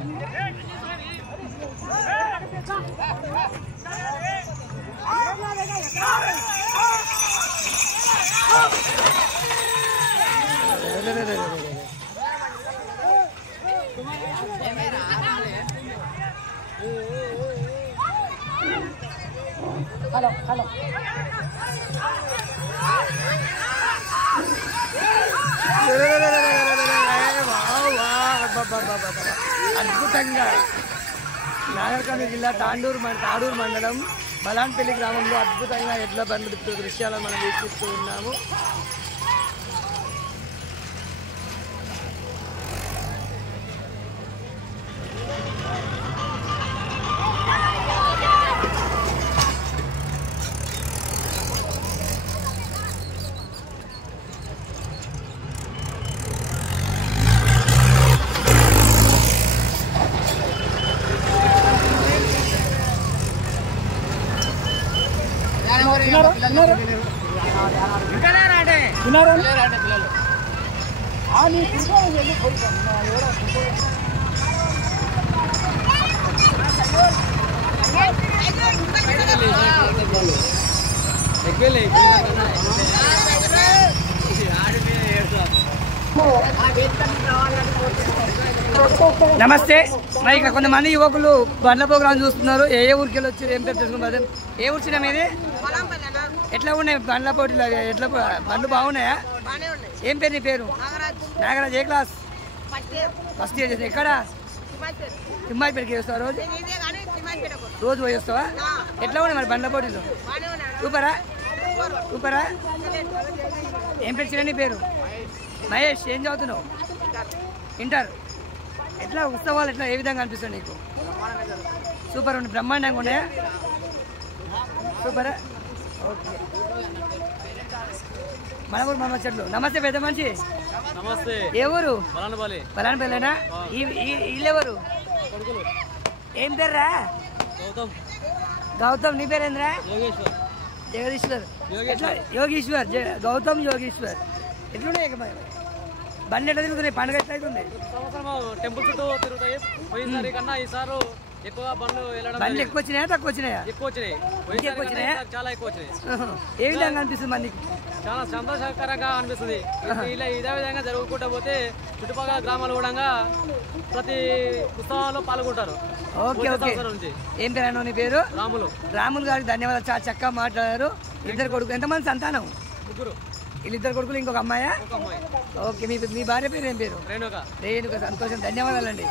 Hello hello అద్భుతంగా నాగర్కర్నూలు జిల్లా తాడూరు మండలం బలాన్పల్లి గ్రామంలో అద్భుతంగా ఎడ్ల బండ్లు తిప్పుతున్న దృశ్యాలను మనం వీక్షిస్తూ ఉన్నాము. నమస్తే. మరి ఇక్కడ కొంతమంది యువకులు బండ్ల ప్రోగ్రాం చూస్తున్నారు. ఏ ఊరికి వెళ్ళి వచ్చారు, ఏం పేరు తెలుసుకున్నారు? ఏ ఊరు చిన్న మీది? ఎట్లా ఉన్నాయి బండ్ల పోటీలు? ఎట్లా బండ్లు బాగున్నాయా? ఏం పేరు నీ పేరు? నాగరాజ్. ఏ క్లాస్? ఫస్ట్ ఇయర్ చేస్తా. ఎక్కడ? తిమ్మాయిపేటకి వస్తావా? రోజు పోయి వస్తావా? ఎట్లా ఉన్నాయి మరి బండ్ల పోటీలు? సూపరా సూపరా. ఏం పేరు చిన్న నీ పేరు? మహేష్. ఏం చదువుతున్నావు? ఇంటర్. ఎట్లా ఉత్సవాలు ఎట్లా ఏ విధంగా అనిపిస్తుంది నీకు? సూపర్ ఉంది, బ్రహ్మాండంగా ఉన్నాయా? సూపరా. ఓకే. మన ఊరు మన చెట్లు. నమస్తే పెద్ద మనిషి. నమస్తే. ఏ ఊరు? బలాన్పల్లినా? వీళ్ళెవరు? ఏం పేర్రా? గౌతమ్. నీ పేరేంద్రా? జగదీశ్వర్. యోగీశ్వర్. గౌతమ్ యోగీశ్వర్. ఎట్లున్నాయి బండి ఎట్లా తిరుగుతున్నాయి? పండుగ ఎట్లా అవుతుంది? టెంపుల్ చుట్టూ తిరుగుతాయి. పోయినసారి కన్నా ఈసారి ఎక్కువగా బండ్లు బండ్లు ఎక్కువ వచ్చినాయా తక్కువ వచ్చినాయా? ఎక్కువ వచ్చినాయి. చాలా ఎక్కువ వచ్చినాయి. ఏ విధంగా అనిపిస్తుంది మరి? చాలా సంతోషకరంగా అనిపిస్తుంది. ఇలా ఇదే విధంగా జరుగుకుంటూ పోతే చుట్టుపక్కల గ్రామాలు కూడా ప్రతి ఉత్సవాల్లో పాల్గొంటారు. Okay okay. ఏం పేరు నీ పేరు? రాములు. రాములు గారికి ధన్యవాదాలు. చాలా చక్కగా మాట్లాడారు. ఇద్దరు కొడుకు. ఎంతమంది సంతానం? ముగ్గురు. వీళ్ళిద్దరు కొడుకులు, ఇంకొక అమ్మాయా? ఒక అమ్మాయి. ఓకే. మీ భార్య పేరు ఏం పేరు? రేణుక. సంతోషం. ధన్యవాదాలండి.